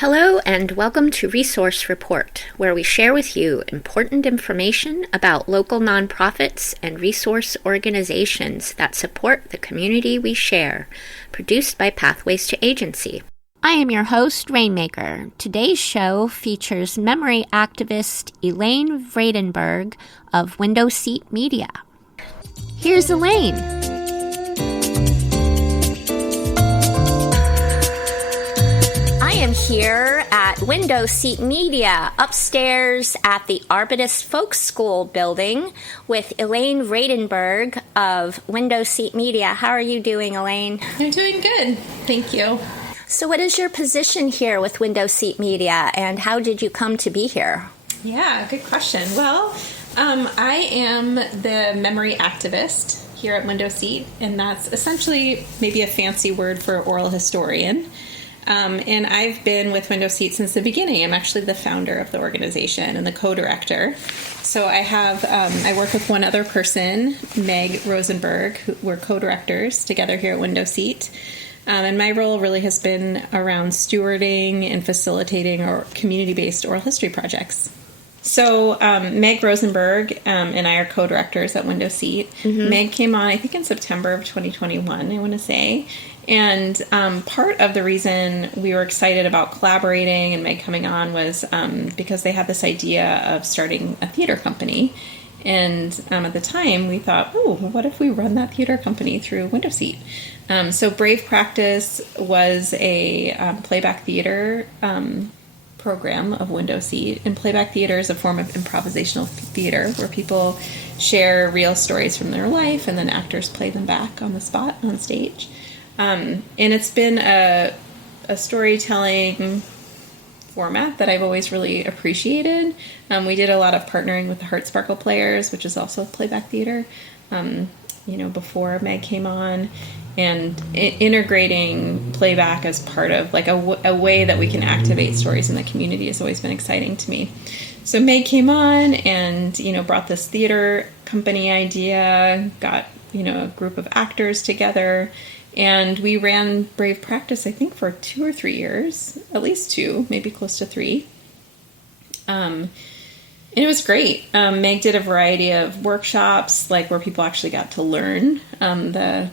Hello and welcome to Resource Report, where we share with you important information about local nonprofits and resource organizations that support the community we share, produced by Pathways to Agency. I am your host, Rainmaker. Today's show features memory activist Elaine Vradenburgh of Window Seat Media. Here's Elaine. I am here at Window Seat Media, upstairs at the Arbutus Folk School building with Elaine Vradenburgh of Window Seat Media. How are you doing, Elaine? I'm doing good. Thank you. So what is your position here with Window Seat Media, and how did you come to be here? Yeah, good question. Well, I am the memory activist here at Window Seat, and that's essentially maybe a fancy word for oral historian. And I've been with Window Seat since the beginning. I'm actually the founder of the organization and the co-director. So I work with one other person, Meg Rosenberg, who we're co-directors together here at Window Seat. And my role really has been around stewarding and facilitating our community-based oral history projects. So Meg Rosenberg and I are co-directors at Window Seat. Mm-hmm. Meg came on, I think, in September of 2021, I want to say. And part of the reason we were excited about collaborating and Meg coming on was because they had this idea of starting a theater company. And at the time, we thought, what if we run that theater company through Window Seat? So Brave Practice was a playback theater program of Window Seat. And playback theater is a form of improvisational theater where people share real stories from their life and then actors play them back on the spot on stage. And it's been a storytelling format that I've always really appreciated. We did a lot of partnering with the Heart Sparkle Players, which is also playback theater, before Meg came on, and integrating playback as part of like a way that we can activate stories in the community has always been exciting to me. So Meg came on and, brought this theater company idea, got, a group of actors together. And we ran Brave Practice, I think, for 2 or 3 years, at least 2, maybe close to 3. And it was great. Meg did a variety of workshops, like where people actually got to learn the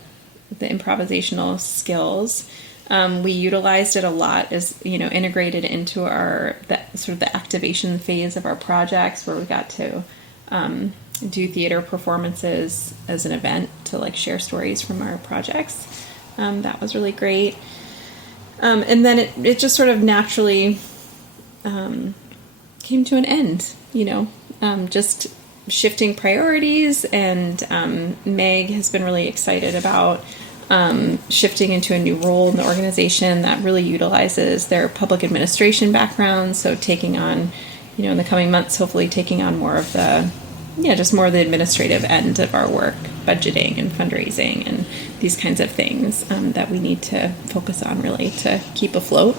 improvisational skills. We utilized it a lot as, integrated into the activation phase of our projects, where we got to do theater performances as an event to share stories from our projects. That was really great. And then it just sort of naturally came to an end, just shifting priorities. And Meg has been really excited about shifting into a new role in the organization that really utilizes their public administration background. So taking on, in the coming months, hopefully taking on more of the administrative end of our work, budgeting and fundraising and these kinds of things that we need to focus on really to keep afloat.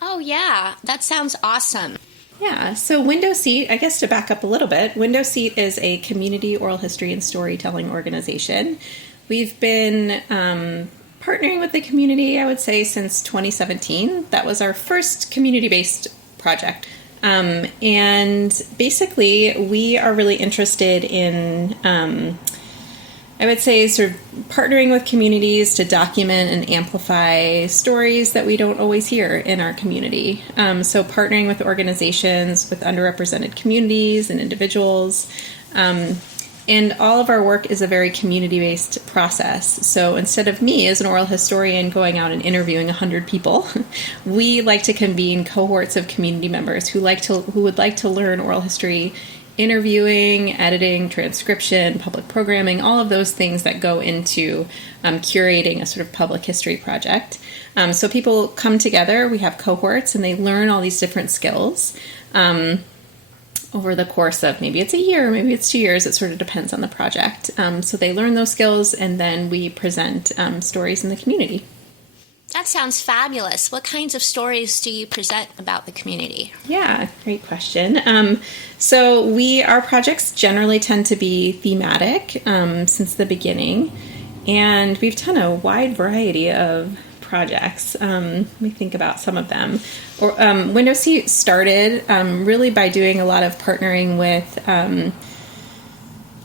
Oh, yeah. That sounds awesome. Yeah. So Window Seat, I guess to back up a little bit, Window Seat is a community oral history and storytelling organization. We've been partnering with the community, I would say, since 2017. That was our first community-based project. And basically, we are really interested in, I would say, sort of partnering with communities to document and amplify stories that we don't always hear in our community. So partnering with organizations, with underrepresented communities and individuals. And all of our work is a very community-based process. So instead of me as an oral historian going out and interviewing 100 people, we like to convene cohorts of community members who would like to learn oral history, interviewing, editing, transcription, public programming, all of those things that go into curating a sort of public history project. So people come together, we have cohorts, and they learn all these different skills. Over the course of maybe it's a year, maybe it's 2 years, it sort of depends on the project. So they learn those skills, and then we present stories in the community. That sounds fabulous. What kinds of stories do you present about the community? Yeah, great question. So our projects generally tend to be thematic since the beginning, and we've done a wide variety of projects. Let me think about some of them. Window Seat started really by doing a lot of partnering with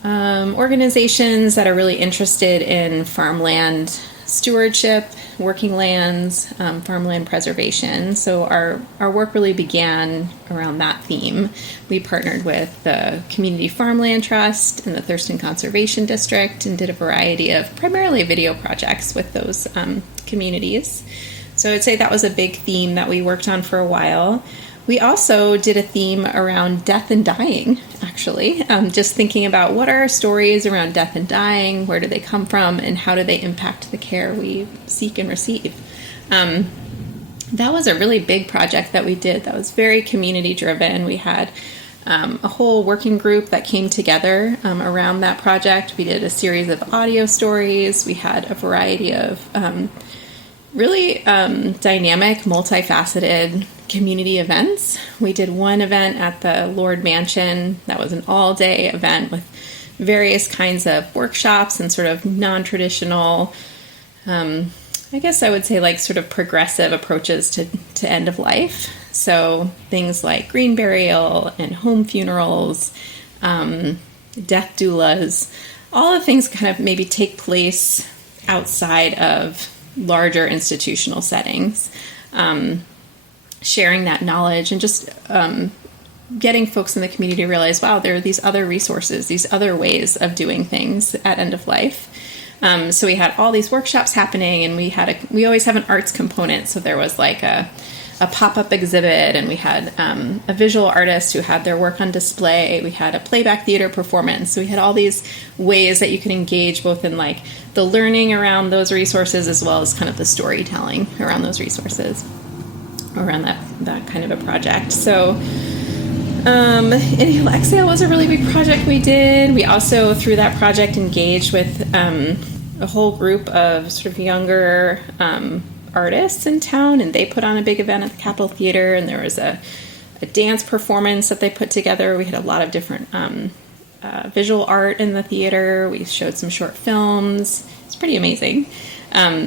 organizations that are really interested in farmland stewardship, working lands, farmland preservation. So our work really began around that theme. We partnered with the Community Farmland Trust and the Thurston Conservation District and did a variety of primarily video projects with those communities. So I'd say that was a big theme that we worked on for a while. We also did a theme around death and dying, actually, just thinking about what are our stories around death and dying, where do they come from, and how do they impact the care we seek and receive. That was a really big project that we did that was very community driven. We had a whole working group that came together around that project. We did a series of audio stories. We had a variety of really dynamic, multifaceted community events. We did one event at the Lord Mansion that was an all-day event with various kinds of workshops and sort of non-traditional, I guess I would say like sort of progressive approaches to end of life. So things like green burial and home funerals, death doulas, all the things kind of maybe take place outside of larger institutional settings. Sharing that knowledge and just getting folks in the community to realize, wow, there are these other resources, these other ways of doing things at end of life. So we had all these workshops happening, and we always have an arts component. So there was like a pop-up exhibit, and we had a visual artist who had their work on display. We had a playback theater performance. So we had all these ways that you can engage both in like the learning around those resources as well as kind of the storytelling around those resources, around that kind of a project. So Inhale Exhale was a really big project we did. We also, through that project, engaged with a whole group of sort of younger artists in town, and they put on a big event at the Capitol Theater, and there was a dance performance that they put together. We had a lot of different visual art in the theater. We showed some short films. It's pretty amazing.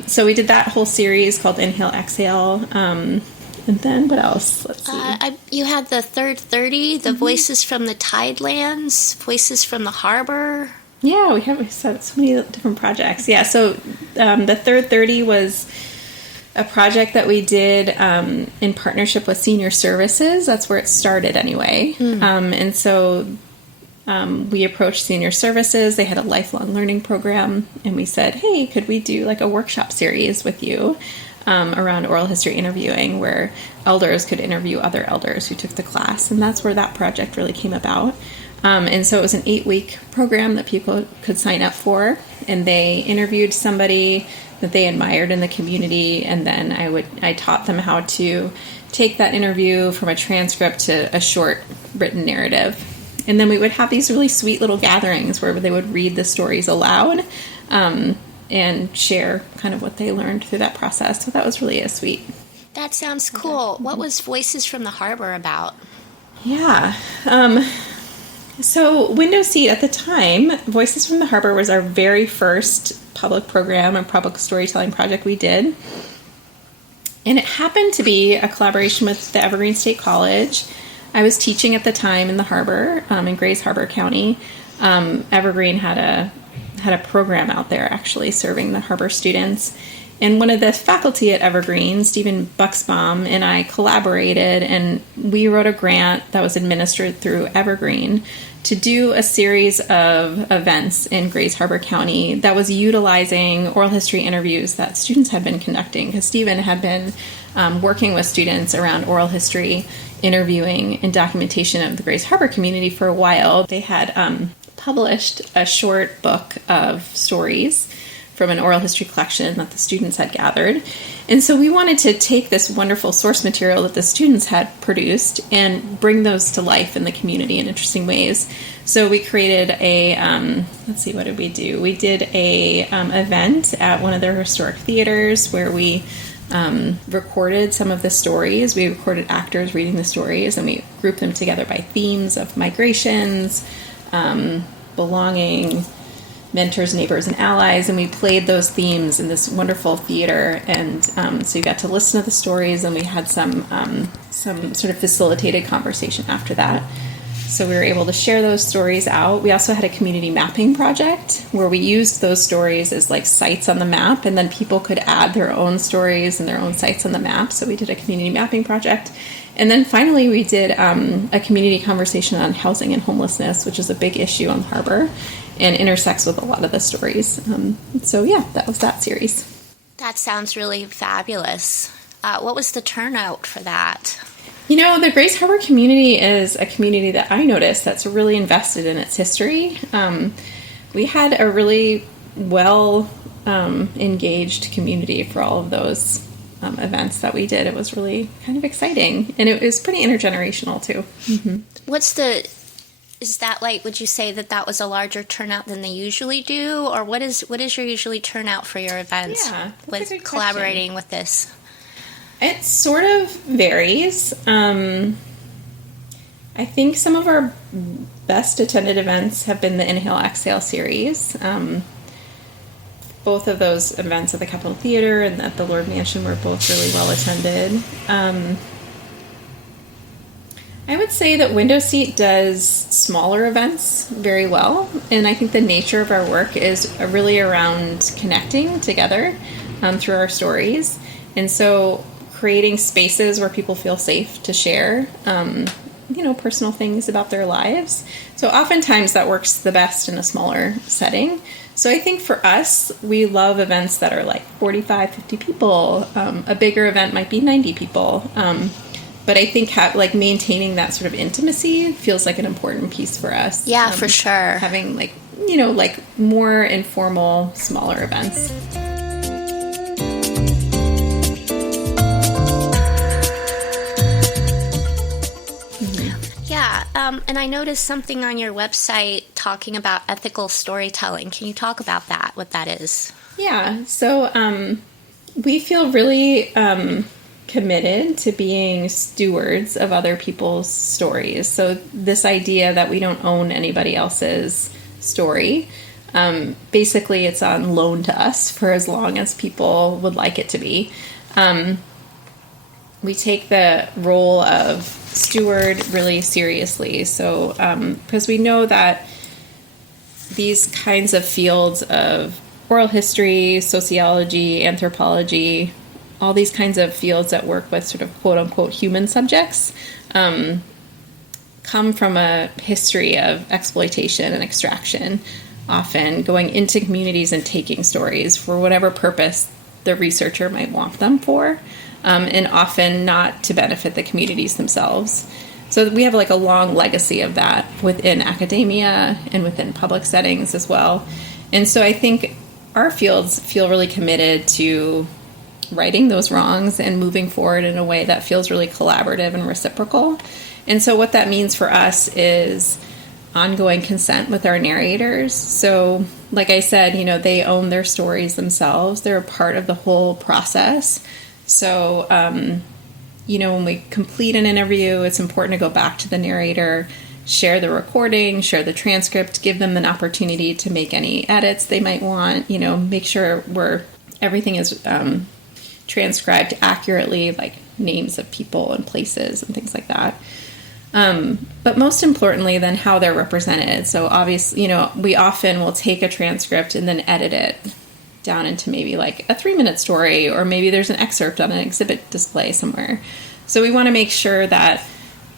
So we did that whole series called Inhale Exhale. And then what else? Let's see. You had the Third 30, the Voices from the Tidelands, Voices from the Harbor. Yeah, we had so many different projects. Yeah, so the Third 30 was a project that we did in partnership with Senior Services. That's where it started anyway. And so we approached Senior Services. They had a lifelong learning program, and we said, hey, could we do like a workshop series with you around oral history interviewing, where elders could interview other elders who took the class. And that's where that project really came about. And so it was an 8-week program that people could sign up for, and they interviewed somebody that they admired in the community, and then I taught them how to take that interview from a transcript to a short written narrative. And then we would have these really sweet little gatherings where they would read the stories aloud and share kind of what they learned through that process. So that was really a sweet. That sounds cool. What was Voices from the Harbor about? Yeah. So Window Seat at the time, Voices from the Harbor was our very first public program and public storytelling project we did. And it happened to be a collaboration with the Evergreen State College. I was teaching at the time in the harbor, in Grays Harbor County. Evergreen had a program out there actually serving the harbor students. And one of the faculty at Evergreen, Stephen Bucksbaum, and I collaborated, and we wrote a grant that was administered through Evergreen to do a series of events in Grays Harbor County that was utilizing oral history interviews that students had been conducting, because Stephen had been working with students around oral history interviewing and documentation of the Grays Harbor community for a while. They had published a short book of stories from an oral history collection that the students had gathered. And so we wanted to take this wonderful source material that the students had produced and bring those to life in the community in interesting ways. So we created a, let's see, what did we do? We did a event at one of their historic theaters where we recorded some of the stories. We recorded actors reading the stories, and we grouped them together by themes of migrations, belonging, mentors, neighbors, and allies, and we played those themes in this wonderful theater. And so you got to listen to the stories, and we had some sort of facilitated conversation after that. So we were able to share those stories out. We also had a community mapping project where we used those stories as like sites on the map, and then people could add their own stories and their own sites on the map. So we did a community mapping project. And then finally we did a community conversation on housing and homelessness, which is a big issue on the harbor and intersects with a lot of the stories. So yeah, that was that series. That sounds really fabulous. What was the turnout for that? You know, the Grace Harbor community is a community that I noticed that's really invested in its history. We had a really well engaged community for all of those events that we did. It was really kind of exciting, and it was pretty intergenerational too. Mm-hmm. Is that like, would you say that was a larger turnout than they usually do, or what is your usually turnout for your events? Yeah, with collaborating with this? It sort of varies. I think some of our best attended events have been the Inhale Exhale series. Both of those events at the Capitol Theater and at the Lord Mansion were both really well attended. I would say that Window Seat does smaller events very well, and I think the nature of our work is really around connecting together through our stories. And so creating spaces where people feel safe to share, personal things about their lives. So oftentimes that works the best in a smaller setting. So I think for us, we love events that are like 45, 50 people. A bigger event might be 90 people. But I think maintaining that sort of intimacy feels like an important piece for us. Yeah, for sure. Having more informal, smaller events. And I noticed something on your website talking about ethical storytelling. Can you talk about that, what that is? Yeah, so we feel really committed to being stewards of other people's stories. So this idea that we don't own anybody else's story, basically it's on loan to us for as long as people would like it to be. We take the role of steward really seriously. So, because we know that these kinds of fields of oral history, sociology, anthropology, all these kinds of fields that work with sort of quote unquote human subjects, come from a history of exploitation and extraction, often going into communities and taking stories for whatever purpose the researcher might want them for. And often not to benefit the communities themselves. So we have a long legacy of that within academia and within public settings as well. And so I think our fields feel really committed to righting those wrongs and moving forward in a way that feels really collaborative and reciprocal. And so what that means for us is ongoing consent with our narrators. So like I said, they own their stories themselves. They're a part of the whole process. So, when we complete an interview, it's important to go back to the narrator, share the recording, share the transcript, give them an opportunity to make any edits they might want, make sure everything is transcribed accurately, like names of people and places and things like that. But most importantly, then how they're represented. So obviously, we often will take a transcript and then edit it down into maybe a 3-minute story, or maybe there's an excerpt on an exhibit display somewhere. So we want to make sure that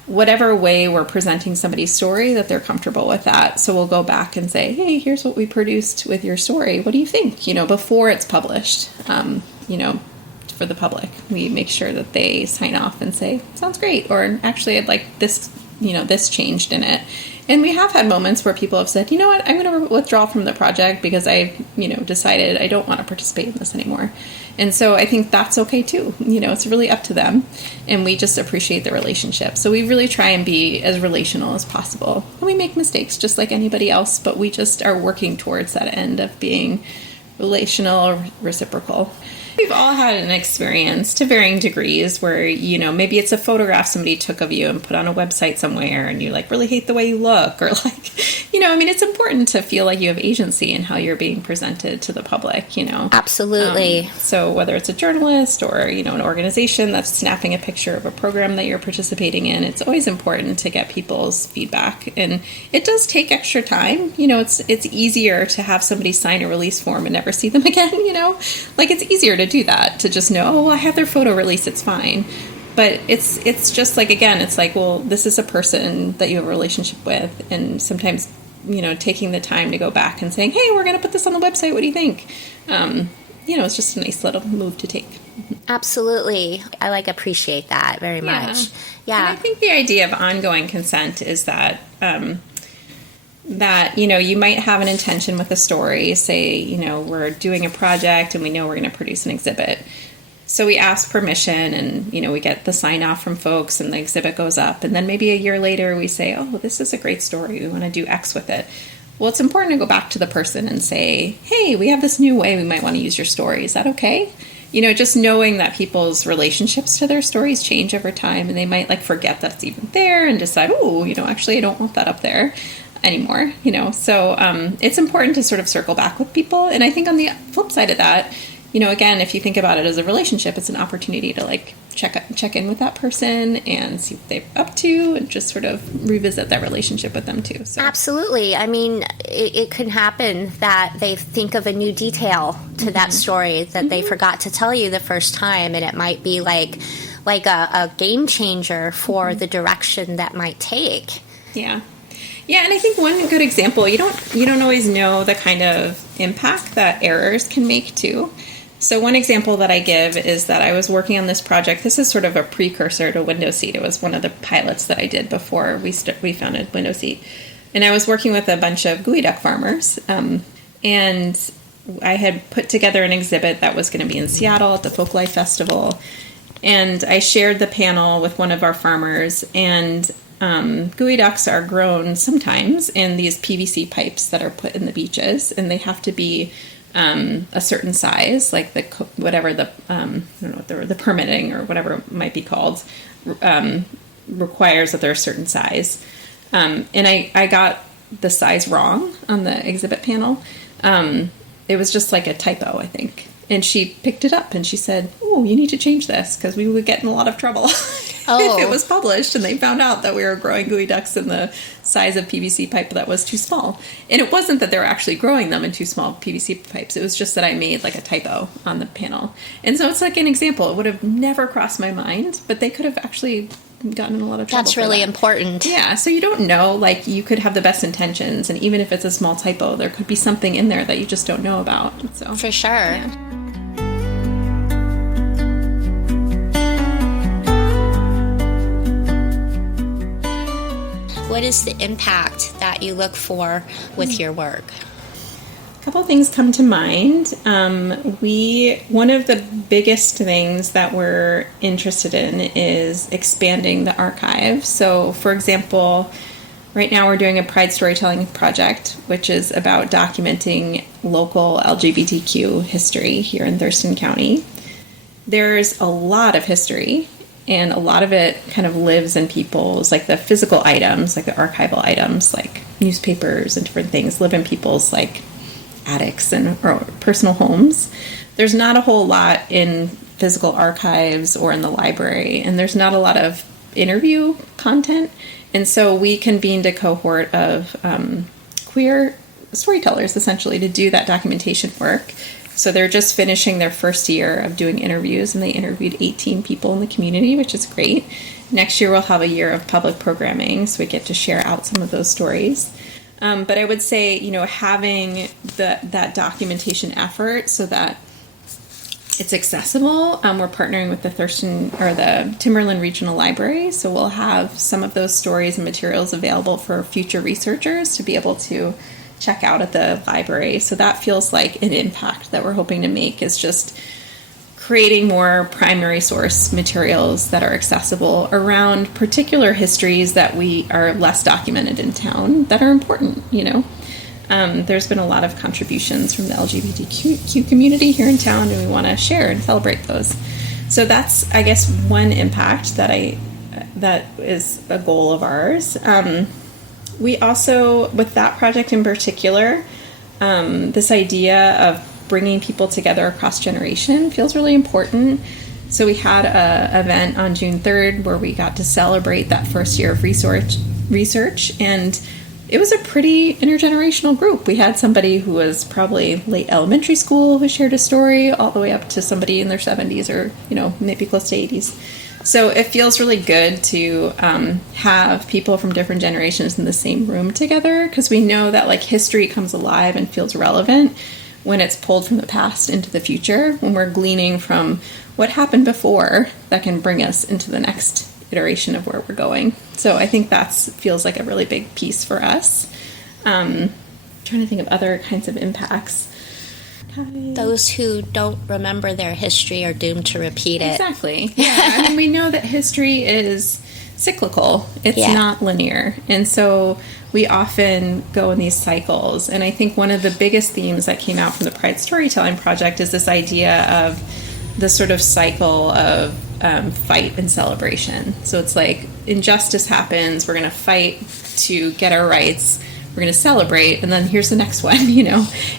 whatever way we're presenting somebody's story, that they're comfortable with that. So we'll go back and say, hey, here's what we produced with your story. What do you think? Before it's published, for the public, we make sure that they sign off and say, sounds great. Or actually, I'd like this, this changed in it. And we have had moments where people have said, you know what, I'm going to withdraw from the project because I've, decided I don't want to participate in this anymore. And so I think that's okay too. It's really up to them. And we just appreciate the relationship. So we really try and be as relational as possible. And we make mistakes just like anybody else, but we just are working towards that end of being relational or reciprocal. We've all had an experience to varying degrees where, maybe it's a photograph somebody took of you and put on a website somewhere and you really hate the way you look, or it's important to feel like you have agency in how you're being presented to the public, Absolutely. So whether it's a journalist or, an organization that's snapping a picture of a program that you're participating in, it's always important to get people's feedback. And it does take extra time. It's easier to have somebody sign a release form and never see them again, Like, it's easier to do that, to just know, I have their photo release, it's fine. But it's just like, again, it's like, well, this is a person that you have a relationship with. And sometimes, taking the time to go back and saying, hey, we're going to put this on the website. What do you think? It's just a nice little move to take. Absolutely. I appreciate that very much. Yeah. And I think the idea of ongoing consent is that, you might have an intention with a story. Say, we're doing a project and we know we're going to produce an exhibit. So we ask permission and, we get the sign off from folks and the exhibit goes up. And then maybe a year later we say, oh, this is a great story. We want to do X with it. Well, it's important to go back to the person and say, hey, we have this new way we might want to use your story. Is that okay? Just knowing that people's relationships to their stories change over time and they might forget that it's even there and decide, oh, actually I don't want that up there anymore, So it's important to sort of circle back with people. And I think on the flip side of that, again, if you think about it as a relationship, it's an opportunity to check in with that person and see what they're up to and just sort of revisit that relationship with them too. So. Absolutely. I mean, it can happen that they think of a new detail to that story that they forgot to tell you the first time, and it might be like a game changer for the direction that might take. Yeah. Yeah, and I think one good example, you don't always know the kind of impact that errors can make too. So one example that I give is that I was working on this project. This is sort of a precursor to Window Seat. It was one of the pilots that I did before we founded Window Seat. And I was working with a bunch of gooey duck farmers. And I had put together an exhibit that was going to be in Seattle at the Folklife Festival. And I shared the panel with one of our farmers. And gooey ducks are grown sometimes in these PVC pipes that are put in the beaches. And they have to be a certain size, like the permitting or whatever it might be called, requires that they're a certain size. And I got the size wrong on the exhibit panel. It was just like a typo, I think. And she picked it up and she said, oh, you need to change this because we would get in a lot of trouble if it was published and they found out that we were growing gooey ducks in the size of PVC pipe that was too small. And it wasn't that they were actually growing them in too small PVC pipes. It was just that I made a typo on the panel. And so it's an example. It would have never crossed my mind, but they could have actually gotten in a lot of trouble. That's really important. Yeah, so you don't know, you could have the best intentions, and even if it's a small typo, there could be something in there that you just don't know about. So for sure. Yeah. What is the impact that you look for with your work? A couple of things come to mind. One of the biggest things that we're interested in is expanding the archive. So, for example, right now we're doing a Pride Storytelling project, which is about documenting local LGBTQ history here in Thurston County. There's a lot of history. And a lot of it kind of lives in people's, the physical items, the archival items, like newspapers and different things, live in people's, attics or personal homes. There's not a whole lot in physical archives or in the library, and there's not a lot of interview content. And so we convened a cohort of queer storytellers, essentially, to do that documentation work. So they're just finishing their first year of doing interviews, and they interviewed 18 people in the community, which is great. Next year we'll have a year of public programming, so we get to share out some of those stories. But I would say, having that documentation effort so that it's accessible. We're partnering with the Timberland Regional Library, so we'll have some of those stories and materials available for future researchers to be able to check out at the library. So that feels like an impact that we're hoping to make, is just creating more primary source materials that are accessible around particular histories that we are less documented in town that are important, There's been a lot of contributions from the LGBTQ community here in town, and we want to share and celebrate those. So that's, I guess, one impact that is a goal of ours. We also, with that project in particular, this idea of bringing people together across generation feels really important. So we had an event on June 3rd where we got to celebrate that first year of research, and it was a pretty intergenerational group. We had somebody who was probably late elementary school who shared a story, all the way up to somebody in their 70s or, maybe close to 80s. So it feels really good to have people from different generations in the same room together, because we know that history comes alive and feels relevant when it's pulled from the past into the future, when we're gleaning from what happened before that can bring us into the next iteration of where we're going. So I think that feels like a really big piece for us. Trying to think of other kinds of impacts. Those who don't remember their history are doomed to repeat it. Exactly. Yeah. We know that history is cyclical. It's not linear. And so we often go in these cycles. And I think one of the biggest themes that came out from the Pride Storytelling Project is this idea of the sort of cycle of fight and celebration. So it's injustice happens, we're going to fight to get our rights, we're going to celebrate, and then here's the next one,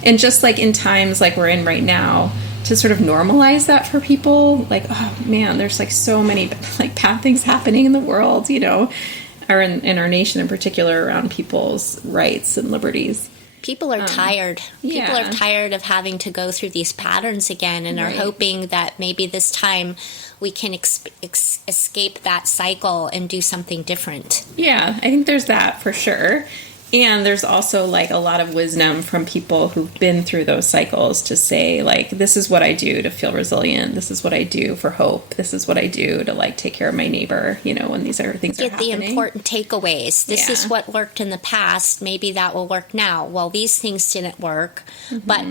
And just in times like we're in right now, to sort of normalize that for people, oh man, there's so many bad things happening in the world, or in our nation in particular, around people's rights and liberties. People are tired. People are tired of having to go through these patterns again, and are hoping that maybe this time we can escape that cycle and do something different. Yeah, I think there's that for sure. And there's also a lot of wisdom from people who've been through those cycles to say this is what I do to feel resilient. This is what I do for hope. This is what I do to take care of my neighbor, when these are things are happening. Get the important takeaways. This is what worked in the past. Maybe that will work now. Well, these things didn't work, but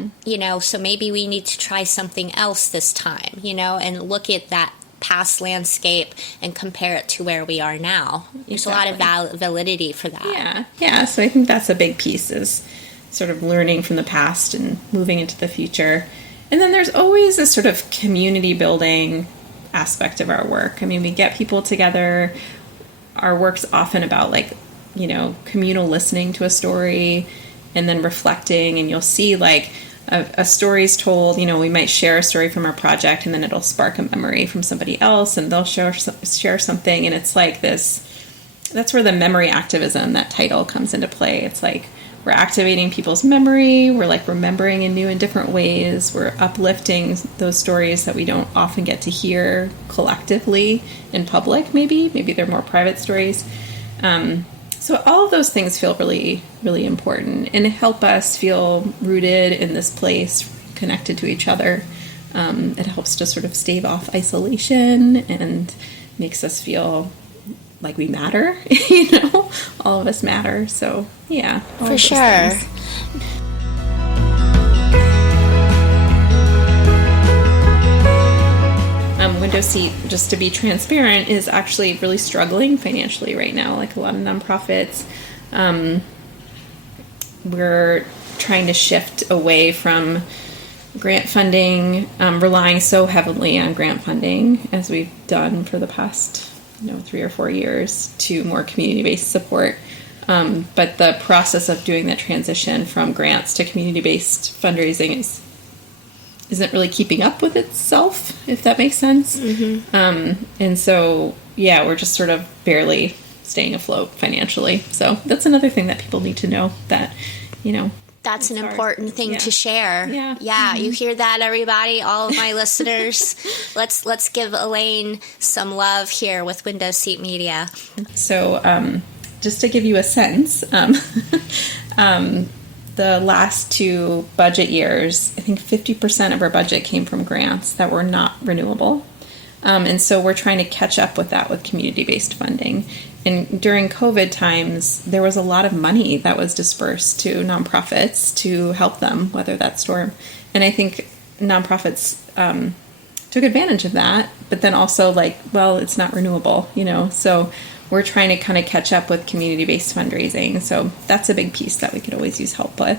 so maybe we need to try something else this time, and look at that past landscape and compare it to where we are now. There's a lot of validity for that. Yeah. So I think that's a big piece, is sort of learning from the past and moving into the future. And then there's always this sort of community building aspect of our work. We get people together. Our work's often about communal listening to a story and then reflecting, and you'll see a story's told, we might share a story from our project, and then it'll spark a memory from somebody else, and they'll share something, and it's that's where the memory activism, that title, comes into play. It's we're activating people's memory, we're remembering in new and different ways, we're uplifting those stories that we don't often get to hear collectively in public, maybe they're more private stories. So all of those things feel really, really important and help us feel rooted in this place, connected to each other. It helps to sort of stave off isolation and makes us feel like we matter, all of us matter. So, yeah. For sure. Window Seat, just to be transparent, is actually really struggling financially right now, a lot of nonprofits. We're trying to shift away from grant funding, relying so heavily on grant funding, as we've done for the past 3 or 4 years, to more community-based support. But the process of doing that transition from grants to community-based fundraising isn't really keeping up with itself, if that makes sense. Mm-hmm. And so, we're just sort of barely staying afloat financially. So that's another thing that people need to know, that, that's an important thing to share. Yeah. Mm-hmm. You hear that, everybody, all of my listeners. Let's give Elaine some love here with Window Seat Media. So, just to give you a sense, the last 2 budget years, I think 50% of our budget came from grants that were not renewable. And so we're trying to catch up with that with community-based funding. And during COVID times, there was a lot of money that was dispersed to nonprofits to help them weather that storm. And I think nonprofits took advantage of that, but then also it's not renewable, so we're trying to kind of catch up with community-based fundraising. So that's a big piece that we could always use help with.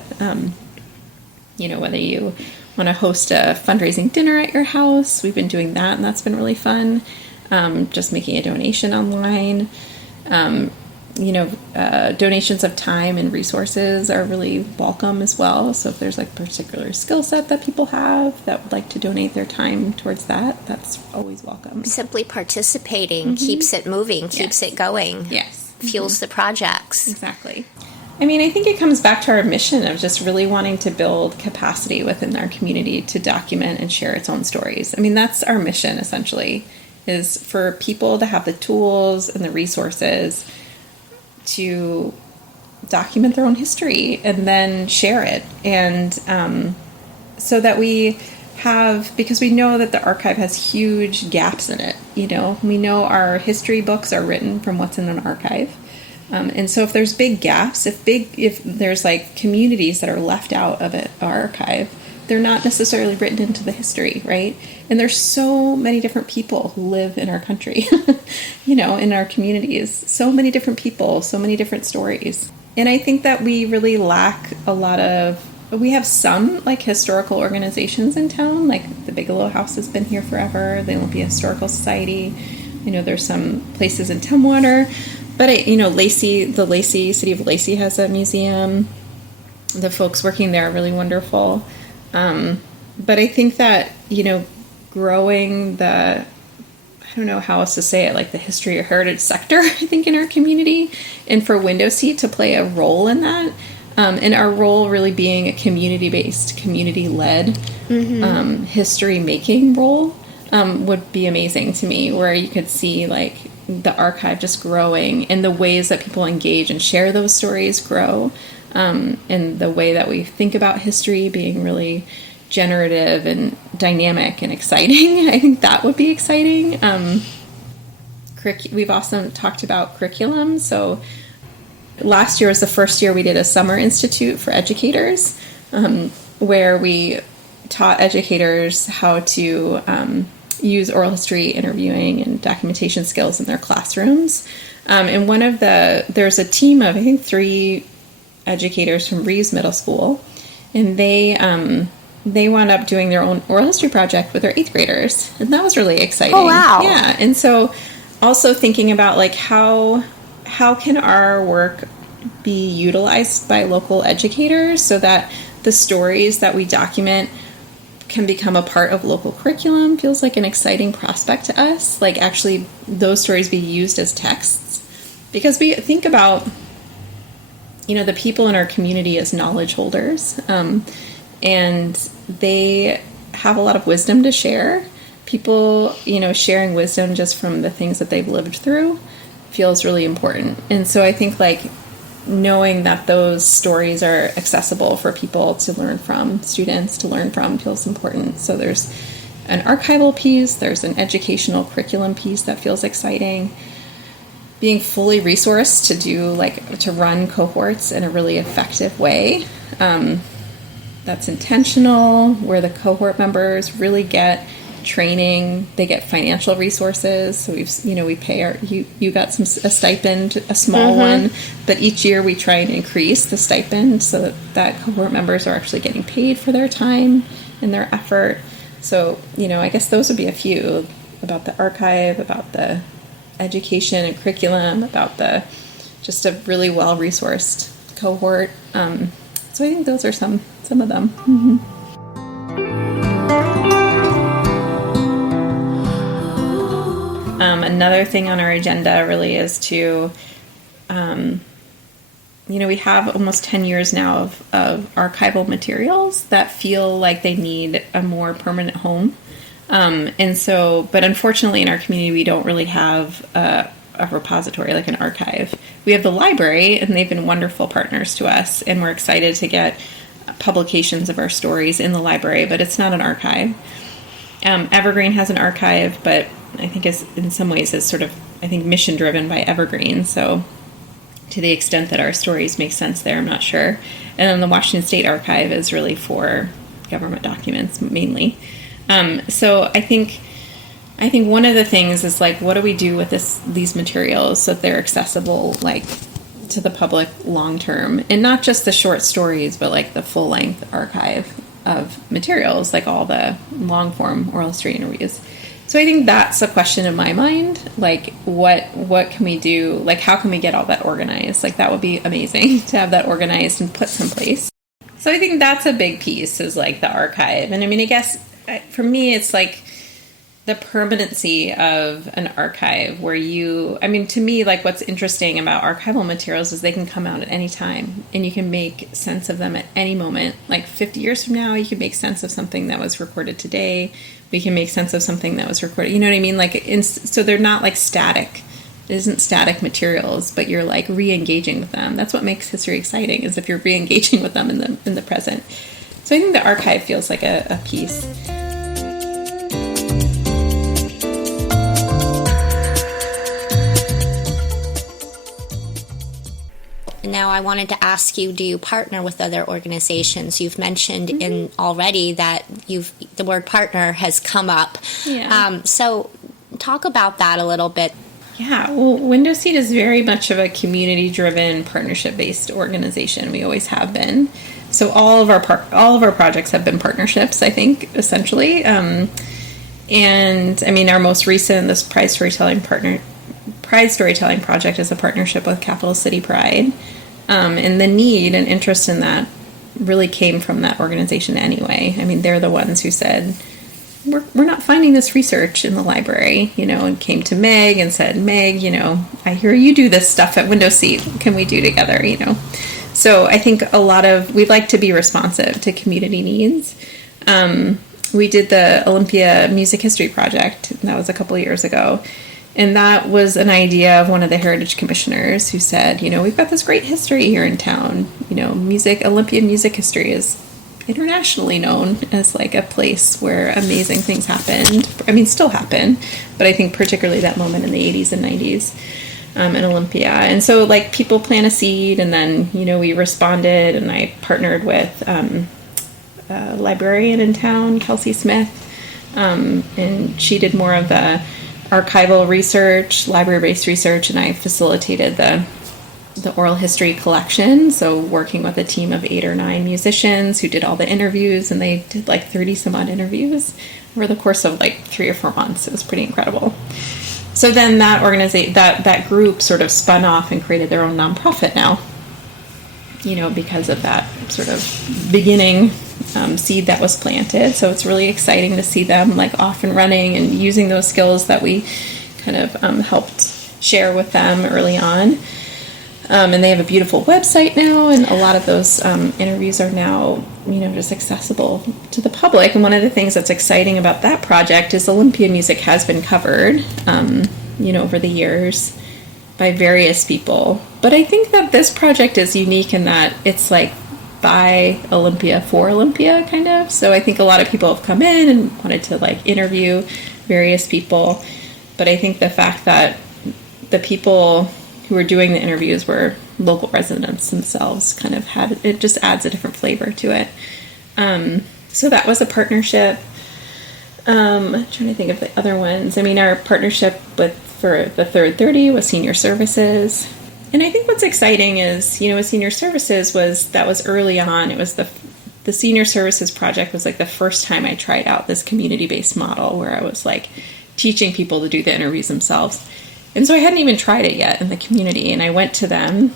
Whether you want to host a fundraising dinner at your house, we've been doing that, and that's been really fun. Just making a donation online. Donations of time and resources are really welcome as well. So if there's like a particular skill set that people have that would like to donate their time towards that, that's always welcome. Simply participating keeps it moving, keeps it going. Yes. Fuels the projects. Exactly. I mean, I think it comes back to our mission of just really wanting to build capacity within our community to document and share its own stories. I mean, that's our mission, essentially, is for people to have the tools and the resources to document their own history and then share it. And so that we have, because we know that the archive has huge gaps in it. We know our history books are written from what's in an archive. And so if there's big gaps, if there's like communities that are left out of it, our archive, they're not necessarily written into the history, right? And there's so many different people who live in our country, in our communities, so many different people, so many different stories. And I think that we really lack we have some like historical organizations in town, like the Bigelow House has been here forever, the Olympia Historical Society, there's some places in Tumwater. But, the City of Lacey has a museum. The folks working there are really wonderful. But I think that, growing I don't know how else to say it, like the history or heritage sector, I think, in our community, and for Window Seat to play a role in that, and our role really being a community-based, community-led history-making role would be amazing to me, where you could see, like, the archive just growing and the ways that people engage and share those stories grow, and the way that we think about history being really generative and dynamic and exciting. I think that would be exciting. We've also talked about curriculum. So last year was the first year we did a summer institute for educators, where we taught educators how to use oral history, interviewing, and documentation skills in their classrooms. And there's a team of, I think, 3 educators from Reeves Middle School, and they wound up doing their own oral history project with their 8th graders, and that was really exciting. Oh, wow. Yeah, and so also thinking about, like, how can our work be utilized by local educators so that the stories that we document can become a part of local curriculum feels like an exciting prospect to us. Like, actually, those stories be used as texts. Because we think about, the people in our community as knowledge holders. And they have a lot of wisdom to share. People, sharing wisdom just from the things that they've lived through feels really important. And so I think, like, knowing that those stories are accessible for people to learn from, students to learn from, feels important. So there's an archival piece, there's an educational curriculum piece that feels exciting. Being fully resourced to run cohorts in a really effective way. That's intentional, where the cohort members really get training, they get financial resources. So we pay you got a stipend, a small one, but each year we try and increase the stipend so that cohort members are actually getting paid for their time and their effort. So, I guess those would be a few about the archive, about the education and curriculum, about just a really well-resourced cohort. So I think those are some of them. Mm-hmm. Another thing on our agenda really is to, we have almost 10 years now of archival materials that feel like they need a more permanent home. But unfortunately in our community, we don't really have a repository, like an archive. We have the library, and they've been wonderful partners to us, and we're excited to get publications of our stories in the library, but it's not an archive. Evergreen has an archive, but I think in some ways is sort of, mission driven by Evergreen. So to the extent that our stories make sense there, I'm not sure. And then the Washington State Archive is really for government documents mainly. So I think one of the things is, like, what do we do with these materials so that they're accessible, like, to the public long term, and not just the short stories, but like the full length archive of materials, like all the long form oral history interviews. So I think that's a question in my mind. Like, what can we do? Like, how can we get all that organized? Like, that would be amazing to have that organized and put someplace. So I think that's a big piece, is like the archive. And I mean, I guess for me, it's like the permanency of an archive where to me, like, what's interesting about archival materials is they can come out at any time and you can make sense of them at any moment. Like 50 years from now, you can make sense of something that was recorded today. We can make sense of something that was recorded. You know what I mean? Like, so they're not like static. It isn't static materials, but you're like re-engaging with them. That's what makes history exciting, is if you're re-engaging with them in the present. So I think the archive feels like a piece. Now, I wanted to ask you, do you partner with other organizations? You've mentioned in already that the word partner has come up. Yeah. So talk about that a little bit. Yeah, well, Window Seat is very much of a community-driven, partnership-based organization. We always have been. So all of our projects have been partnerships, I think, essentially. And I mean, our most recent, this Pride Storytelling project, is a partnership with Capital City Pride. And the need and interest in that really came from that organization anyway. I mean, they're the ones who said, we're not finding this research in the library, and came to Meg and said, Meg, I hear you do this stuff at Window Seat. Can we do together, So I think we'd like to be responsive to community needs. We did the Olympia Music History Project. That was a couple of years ago. And that was an idea of one of the Heritage Commissioners who said, we've got this great history here in town. Olympian music history is internationally known as like a place where amazing things happened. I mean, still happen, but I think particularly that moment in the 80s and 90s in Olympia. And so like people plant a seed, and then, we responded, and I partnered with a librarian in town, Kelsey Smith, and she did more of the archival research, library-based research, and I facilitated the oral history collection. So working with a team of 8 or 9 musicians who did all the interviews, and they did like 30 some odd interviews over the course of like 3 or 4 months. It was pretty incredible. So then that group sort of spun off and created their own nonprofit now, because of that sort of beginning seed that was planted. So it's really exciting to see them like off and running and using those skills that we kind of helped share with them early on. And they have a beautiful website now, and a lot of those interviews are now, just accessible to the public. And one of the things that's exciting about that project is Olympian music has been covered, over the years by various people. But I think that this project is unique in that it's like by Olympia for Olympia, kind of. So I think a lot of people have come in and wanted to like interview various people. But I think the fact that the people who were doing the interviews were local residents themselves kind of it just adds a different flavor to it. So that was a partnership. I'm trying to think of the other ones. I mean, our partnership for the Third 30 was Senior Services. And I think what's exciting is, with Senior Services that was early on. It was the Senior Services project was like the first time I tried out this community-based model where I was like teaching people to do the interviews themselves. And so I hadn't even tried it yet in the community. And I went to them,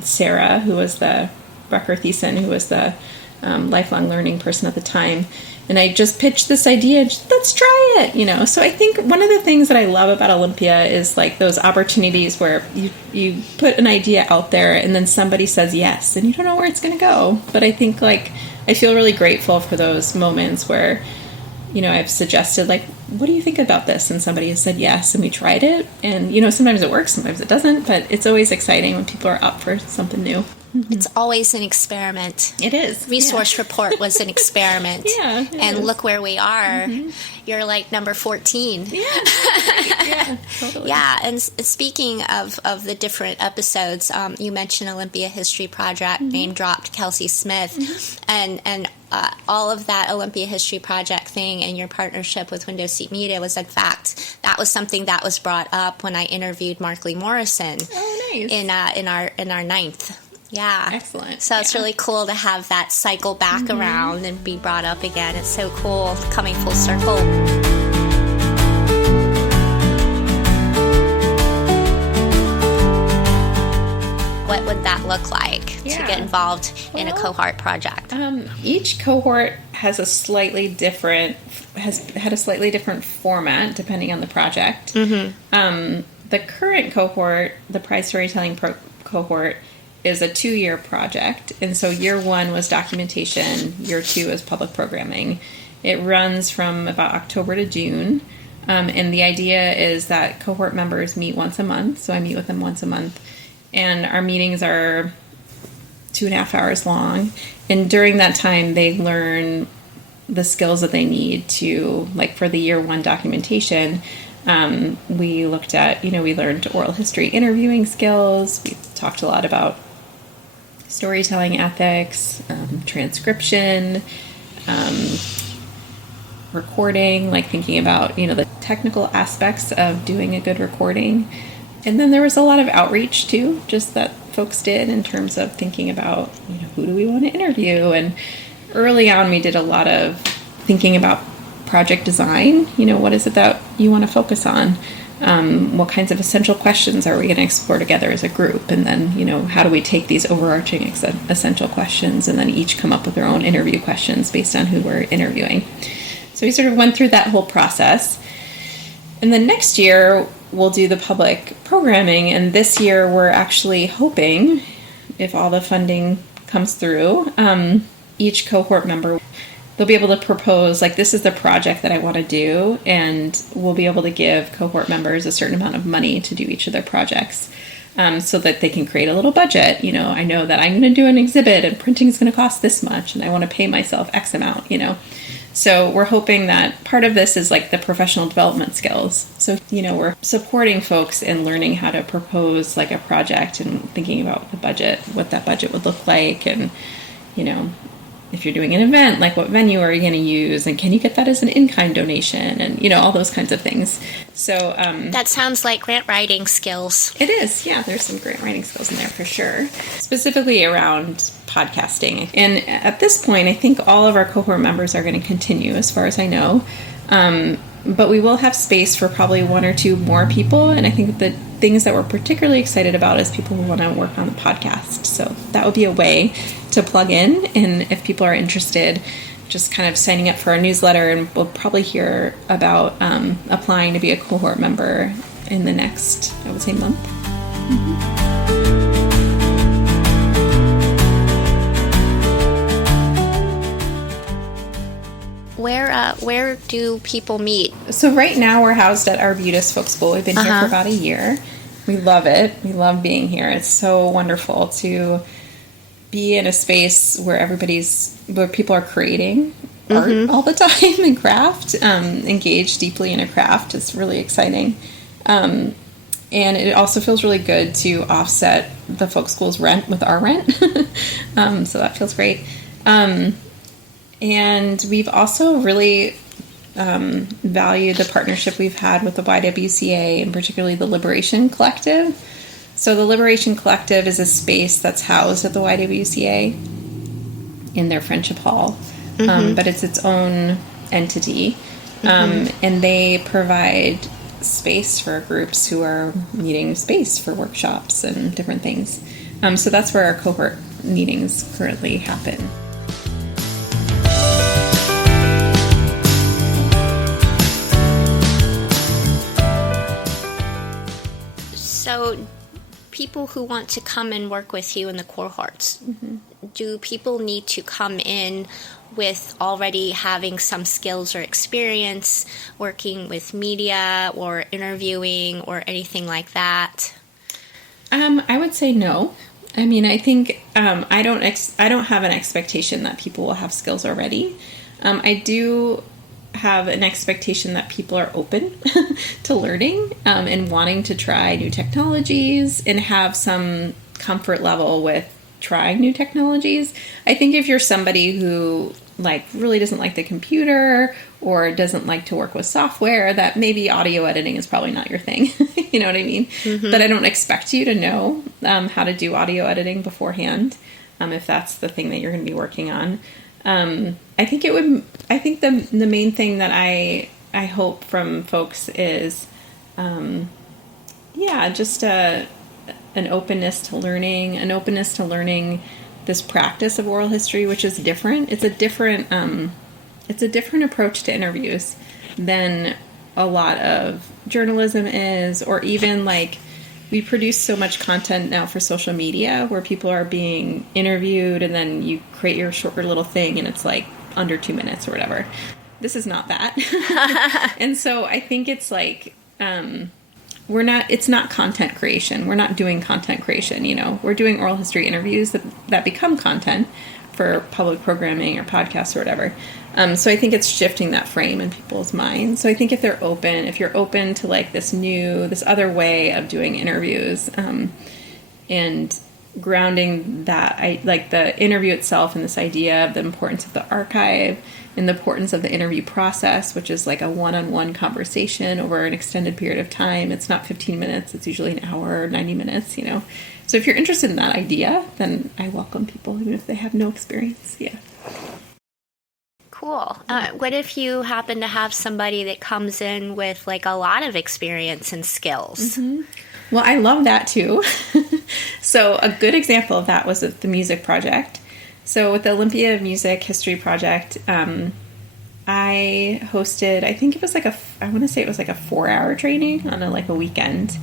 Sarah, who was Rucker Thiessen, who was the lifelong learning person at the time. And I just pitched this idea, let's try it, So I think one of the things that I love about Olympia is like those opportunities where you put an idea out there and then somebody says yes, and you don't know where it's going to go. But I think like I feel really grateful for those moments where, I've suggested like, what do you think about this? And somebody has said yes, and we tried it. And, sometimes it works, sometimes it doesn't. But it's always exciting when people are up for something new. Mm-hmm. It's always an experiment. It is. Resource Report was an experiment. Yeah. And look where we are. Mm-hmm. You're like number 14. Yeah. Yeah, totally. Yeah, and speaking of the different episodes, you mentioned Olympia History Project, name dropped Kelsey Smith, and all of that Olympia History Project thing and your partnership with Window Seat Media was, in fact, that was something that was brought up when I interviewed Markley Morrison. Oh, nice. In our ninth. Yeah. Excellent. So it's really cool to have that cycle back around and be brought up again. It's so cool coming full circle. involved in a cohort project? Each cohort has had a slightly different format depending on the project. The current cohort, the prize storytelling cohort, is a 2-year project. And so year 1 was documentation, year 2 is public programming. It runs from about October to June. And the idea is that cohort members meet once a month. So I meet with them once a month. And our meetings are 2.5 hours long. And during that time, they learn the skills that they need to, like for the year 1 documentation, we looked at, we learned oral history interviewing skills. We talked a lot about storytelling ethics, transcription, recording, like thinking about, the technical aspects of doing a good recording. And then there was a lot of outreach too, just that folks did in terms of thinking about, who do we want to interview? And early on, we did a lot of thinking about project design. What is it that you want to focus on? What kinds of essential questions are we going to explore together as a group? And then, how do we take these overarching essential questions and then each come up with their own interview questions based on who we're interviewing? So we sort of went through that whole process. And then next year, we'll do the public programming. And this year, we're actually hoping, if all the funding comes through, each cohort member, they'll be able to propose, like, this is the project that I want to do, and we'll be able to give cohort members a certain amount of money to do each of their projects, so that they can create a little budget. I know that I'm going to do an exhibit, and printing is going to cost this much, and I want to pay myself X amount, So we're hoping that part of this is like the professional development skills. So, we're supporting folks in learning how to propose like a project and thinking about the budget, what that budget would look like, and, if you're doing an event, like what venue are you going to use, and can you get that as an in-kind donation, and all those kinds of things. So that sounds like grant writing skills. It is, yeah. There's some grant writing skills in there for sure, specifically around podcasting. And at this point, I think all of our cohort members are going to continue, as far as I know. But we will have space for probably 1 or 2 more people. And I think the things that we're particularly excited about is people who want to work on the podcast. So that would be a way to plug in. And if people are interested, just kind of signing up for our newsletter, and we'll probably hear about applying to be a cohort member in the next, I would say, month. Where do people meet? So right now we're housed at Arbutus Folk School. We've been here for about a year. We love it. We love being here. It's so wonderful to be in a space where people are creating art all the time and craft, engaged deeply in a craft. It's really exciting. And it also feels really good to offset the folk school's rent with our rent. So that feels great. And we've also really valued the partnership we've had with the YWCA, and particularly the Liberation Collective. So the Liberation Collective is a space that's housed at the YWCA in their Friendship Hall, but it's its own entity. And they provide space for groups who are needing space for workshops and different things. So that's where our cohort meetings currently happen. So people who want to come and work with you in the cohorts, do people need to come in with already having some skills or experience working with media or interviewing or anything like that? I would say no. I mean, I think I don't have an expectation that people will have skills already. I do have an expectation that people are open to learning and wanting to try new technologies and have some comfort level with trying new technologies. I think if you're somebody who really doesn't like the computer or doesn't like to work with software, that maybe audio editing is probably not your thing. You know what I mean? But I don't expect you to know how to do audio editing beforehand if that's the thing that you're going to be working on. I think the main thing that I hope from folks is, just an openness to learning, this practice of oral history, which is different. It's a different approach to interviews than a lot of journalism is, or even like we produce so much content now for social media where people are being interviewed and then you create your short little thing and it's like under 2 minutes or whatever. This is not that. And so I think it's like, it's not content creation. We're not doing content creation, we're doing oral history interviews that become content for public programming or podcasts or whatever. So I think it's shifting that frame in people's minds. So I think if you're open to like this other way of doing interviews, and grounding that, like the interview itself and this idea of the importance of the archive and the importance of the interview process, which is like a one-on-one conversation over an extended period of time. It's not 15 minutes. It's usually an hour or 90 minutes, So if you're interested in that idea, then I welcome people, even if they have no experience. Yeah. Cool. What if you happen to have somebody that comes in with like a lot of experience and skills? Mm-hmm. Well, I love that too. So a good example of that was with the music project. So with the Olympia Music History Project, I hosted, I think it was like I want to say it was like a 4-hour training on a weekend.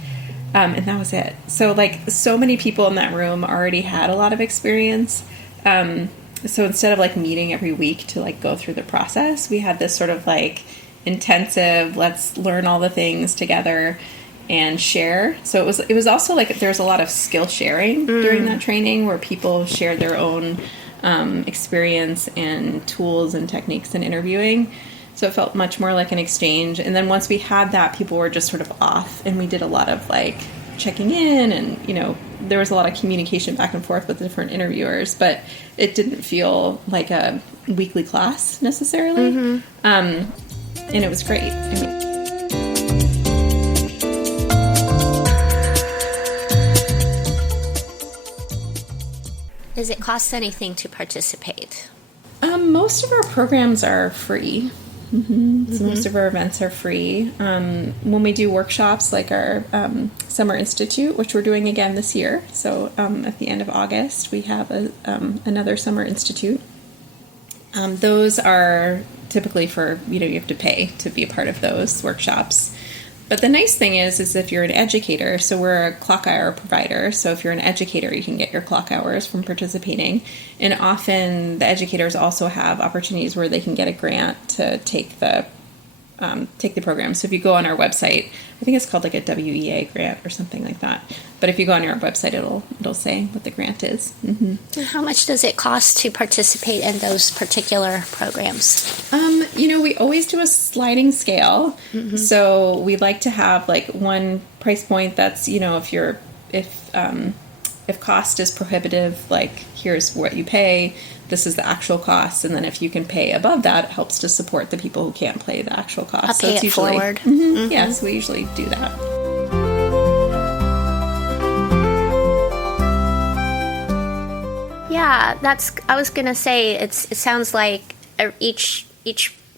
And that was it. So like so many people in that room already had a lot of experience. So instead of like meeting every week to like go through the process, we had this sort of like intensive, let's learn all the things together and share. So it was also like there was a lot of skill sharing during that training where people shared their own experience and tools and techniques in interviewing. So it felt much more like an exchange. And then once we had that, people were just sort of off, and we did a lot of like checking in, and there was a lot of communication back and forth with the different interviewers, but it didn't feel like a weekly class necessarily. Mm-hmm. And it was great. Does it cost anything to participate? Most of our programs are free. Mm-hmm. So most of our events are free. When we do workshops like our Summer Institute, which we're doing again this year, so at the end of August, we have another Summer Institute. Those are typically for, you have to pay to be a part of those workshops. But the nice thing is if you're an educator, so we're a clock hour provider, so if you're an educator, you can get your clock hours from participating. And often the educators also have opportunities where they can get a grant to take the program. So if you go on our website, I think it's called like a WEA grant or something like that. But if you go on our website, it'll say what the grant is. Mm-hmm. And how much does it cost to participate in those particular programs? We always do a sliding scale. Mm-hmm. So we like to have like one price point that's, if cost is prohibitive, like here's what you pay, this is the actual cost, and then if you can pay above that, it helps to support the people who can't pay the actual cost. So it's usually forward. Mm-hmm, mm-hmm. Yes, we usually do that. Yeah, I was gonna say it sounds like each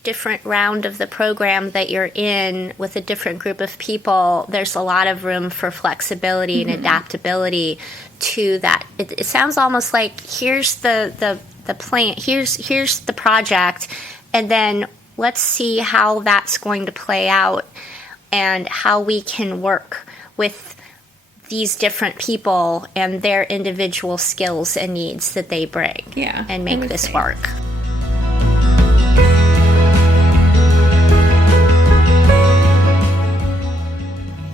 different round of the program that you're in with a different group of people, there's a lot of room for flexibility and adaptability to that. It sounds almost like here's the plan, here's the project, and then let's see how that's going to play out and how we can work with these different people and their individual skills and needs that they bring and make this work.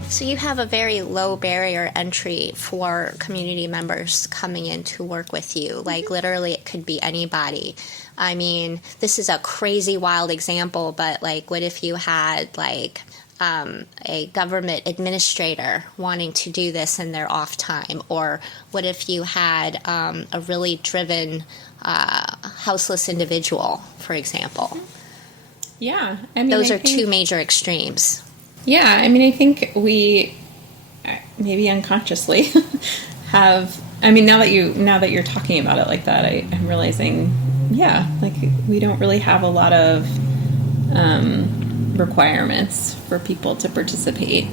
So you have a very low barrier entry for community members coming in to work with you. Like literally it could be anybody. I mean, this is a crazy wild example, but like what if you had like a government administrator wanting to do this in their off time? Or what if you had a really driven houseless individual, for example? Yeah. Those are two major extremes. Yeah, I think we maybe unconsciously have. Now that you're talking about it like that, I'm realizing, like we don't really have a lot of requirements for people to participate.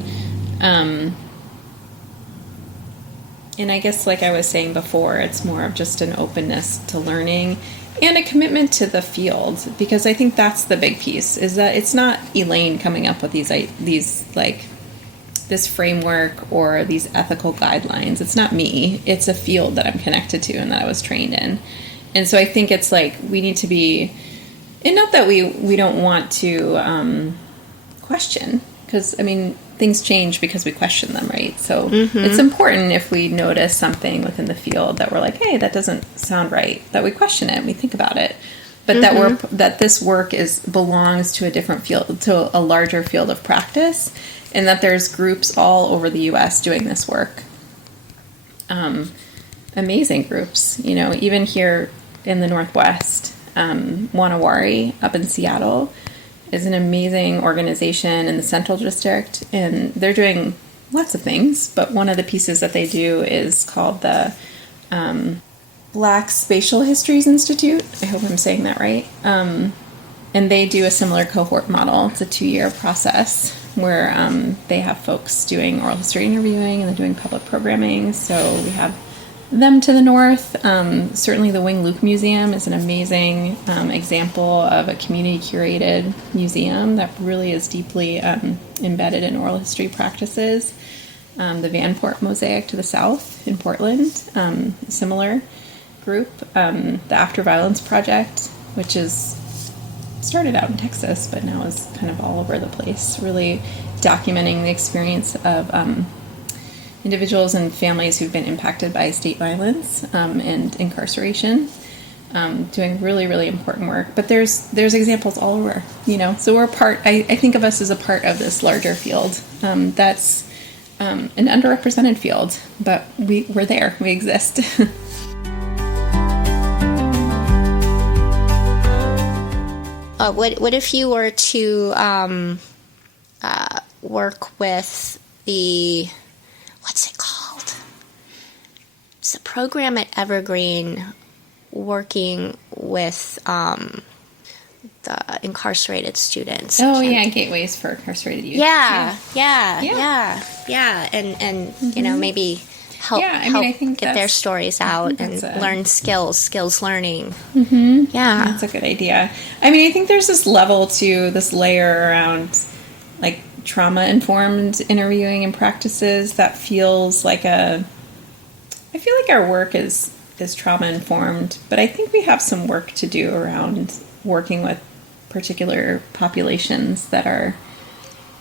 And I guess, like I was saying before, it's more of just an openness to learning and a commitment to the field, because I think that's the big piece, is that it's not Elaine coming up with these like this framework or these ethical guidelines. It's not me. It's a field that I'm connected to and that I was trained in. And so I think it's like we need to be, and not that we don't want to question, because I mean things change because we question them, right? So it's important if we notice something within the field that we're like, hey, that doesn't sound right, that we question it and we think about it, but that this work belongs to a different field, to a larger field of practice, and that there's groups all over the U.S. doing this work. Amazing groups, even here in the Northwest. Wanawari up in Seattle is an amazing organization in the Central District, and they're doing lots of things, but one of the pieces that they do is called the Black Spatial Histories Institute. I hope I'm saying that right. And they do a similar cohort model. It's a 2-year process where they have folks doing oral history interviewing and they're doing public programming. So we have them to the north. Certainly the Wing Luke Museum is an amazing example of a community-curated museum that really is deeply embedded in oral history practices. The Vanport Mosaic to the south in Portland, similar group. The After Violence Project, which is started out in Texas, but now is kind of all over the place, really documenting the experience of individuals and families who've been impacted by state violence and incarceration, doing really, really important work. But there's examples all over, So we're I think of us as a part of this larger field that's an underrepresented field, but we're there, we exist. What if you were to work with what's it called? It's a program at Evergreen working with the incarcerated students. Oh, yeah, Gateways for Incarcerated Youth. Yeah. And maybe help I think get their stories out and learn skills learning. Mm-hmm. Yeah. That's a good idea. I think there's this level to this layer around like trauma-informed interviewing and practices that feels like I feel like our work is trauma-informed, but I think we have some work to do around working with particular populations that are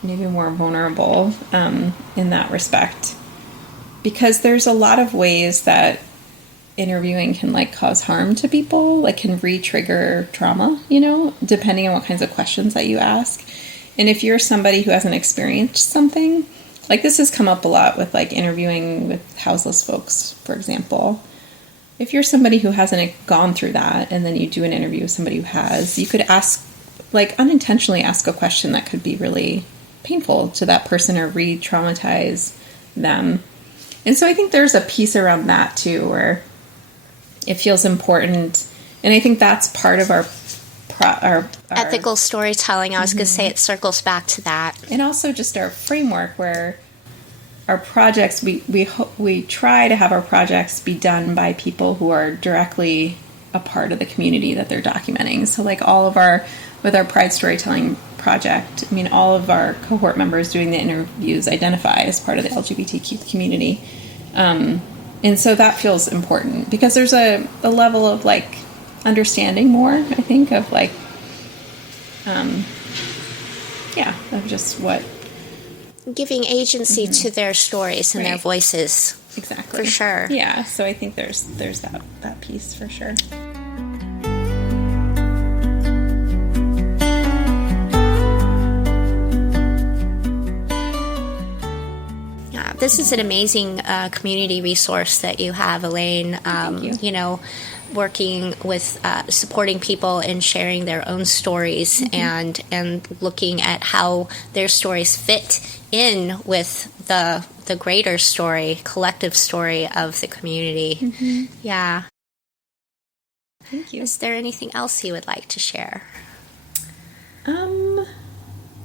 maybe more vulnerable in that respect. Because there's a lot of ways that interviewing can cause harm to people, can re-trigger trauma, depending on what kinds of questions that you ask. And if you're somebody who hasn't experienced something, this has come up a lot with interviewing with houseless folks, for example. If you're somebody who hasn't gone through that and then you do an interview with somebody who has, you could unintentionally ask a question that could be really painful to that person or re-traumatize them. And so I think there's a piece around that too, where it feels important. And I think that's part of our ethical storytelling. I was going to say it circles back to that. And also just our framework where our projects, we try to have our projects be done by people who are directly a part of the community that they're documenting. So with our Pride Storytelling project, all of our cohort members doing the interviews identify as part of the LGBTQ community. And so that feels important because there's a level of understanding more, I think, of of just what... Giving agency to their stories and their voices. Exactly. For sure. Yeah, so I think there's that piece for sure. This is an amazing community resource that you have, Elaine. Thank you. Working with supporting people and sharing their own stories and looking at how their stories fit in with the greater story, collective story of the community. Mm-hmm. Yeah. Thank you. Is there anything else you would like to share?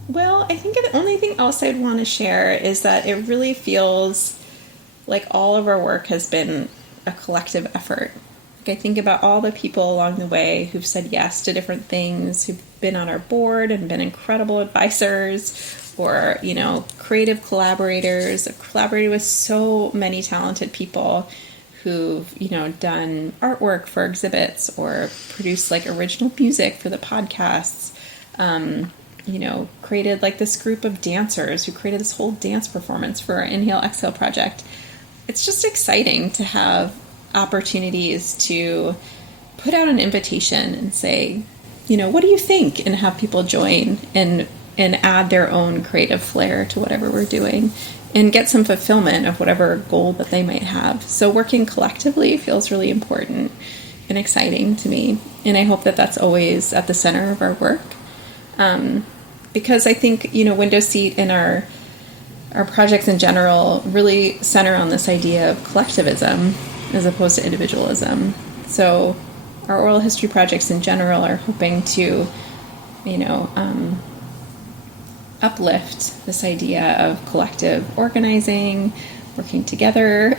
Well, I think the only thing else I'd want to share is that it really feels like all of our work has been a collective effort. Like I think about all the people along the way who've said yes to different things, who've been on our board and been incredible advisors, or, you know, creative collaborators. I've collaborated with so many talented people who've, you know, done artwork for exhibits or produced like original music for the podcasts. You know, created like this group of dancers who created this whole dance performance for our Inhale Exhale project. It's just exciting to have opportunities to put out an invitation and say, you know, what do you think? And have people join and add their own creative flair to whatever we're doing and get some fulfillment of whatever goal that they might have. So working collectively feels really important and exciting to me. And I hope that that's always at the center of our work. Because I think, you know, Window Seat and our projects in general really center on this idea of collectivism as opposed to individualism. So our oral history projects in general are hoping to, you know, uplift this idea of collective organizing, working together,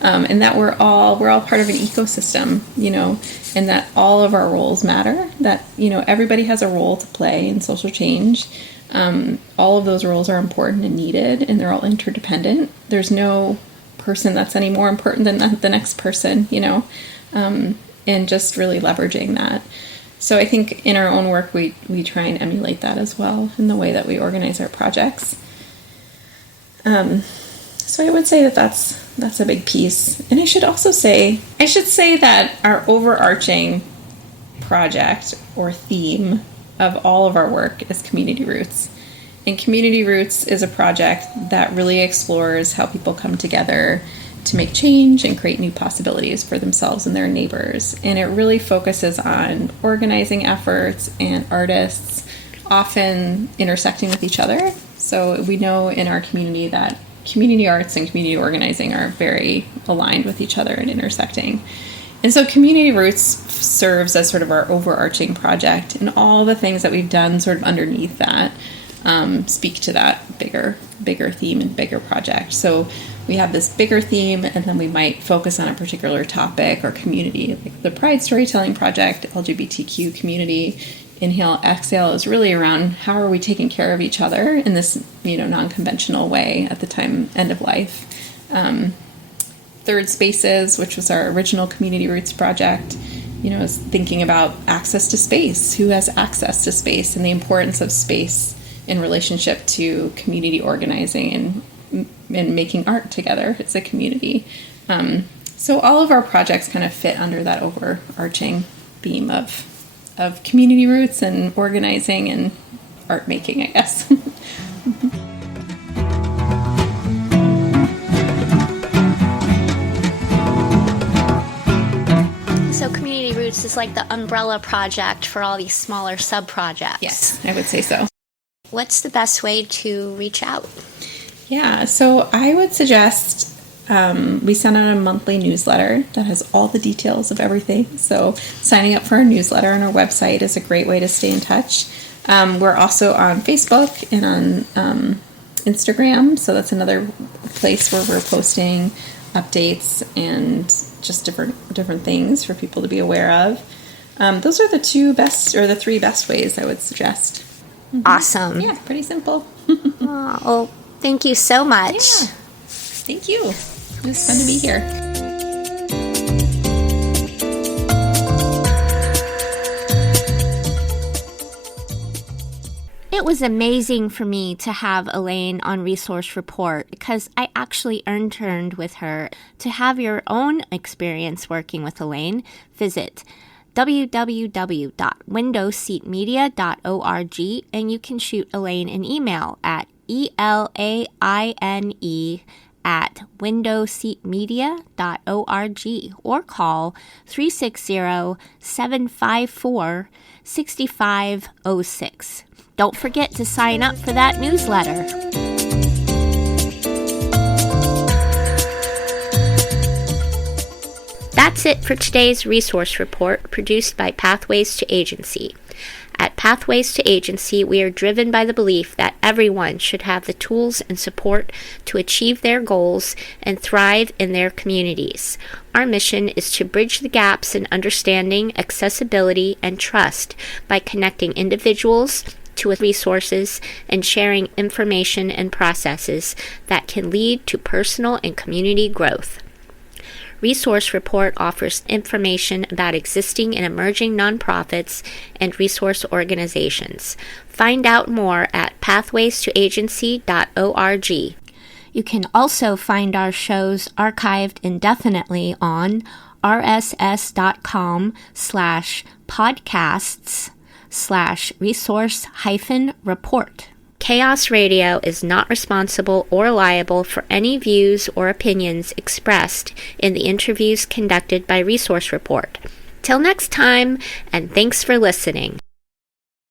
and that we're all part of an ecosystem, you know, and that all of our roles matter, that, you know, everybody has a role to play in social change. All of those roles are important and needed, and they're all interdependent. There's no person that's any more important than the next person, you know, and just really leveraging that. So I think in our own work, we try and emulate that as well in the way that we organize our projects. So I would say that that's a big piece. And I should say that our overarching project or theme of all of our work is community roots. And Community Roots is a project that really explores how people come together to make change and create new possibilities for themselves and their neighbors. And it really focuses on organizing efforts and artists often intersecting with each other. So we know in our community that community arts and community organizing are very aligned with each other and intersecting. And so Community Roots serves as sort of our overarching project, and all the things that we've done sort of underneath that speak to that bigger theme and bigger project. So we have this bigger theme, and then we might focus on a particular topic or community, like the Pride Storytelling Project, LGBTQ community. Inhale, Exhale is really around how are we taking care of each other in this, you know, non-conventional way at the end of life. Third Spaces, which was our original Community Roots project, you know, is thinking about access to space, who has access to space, and the importance of space in relationship to community organizing and making art together as a community. So all of our projects kind of fit under that overarching theme of community roots and organizing and art making, I guess. So Community Roots is like the umbrella project for all these smaller sub-projects. Yes, I would say so. What's the best way to reach out? Yeah, so I would suggest we send out a monthly newsletter that has all the details of everything. So signing up for our newsletter on our website is a great way to stay in touch. We're also on Facebook and on Instagram, so that's another place where we're posting updates and just different things for people to be aware of. Those are the three best ways I would suggest. Mm-hmm. Awesome. Yeah, pretty simple. Well, thank you so much. Yeah. Thank you. It was fun to be here. It was amazing for me to have Elaine on Resource Report because I actually interned with her. To have your own experience working with Elaine, visit www.windowseatmedia.org and you can shoot Elaine an email at elaine@windowseatmedia.org or call 360-754-6506. Don't forget to sign up for that newsletter. That's it for today's resource report produced by Pathways to Agency. At Pathways to Agency, we are driven by the belief that everyone should have the tools and support to achieve their goals and thrive in their communities. Our mission is to bridge the gaps in understanding, accessibility, and trust by connecting individuals to resources and sharing information and processes that can lead to personal and community growth. Resource Report offers information about existing and emerging nonprofits and resource organizations. Find out more at pathwaystoagency.org. You can also find our shows archived indefinitely on rss.com/podcasts/resource-report. Chaos Radio is not responsible or liable for any views or opinions expressed in the interviews conducted by Resource Report. Till next time, and thanks for listening.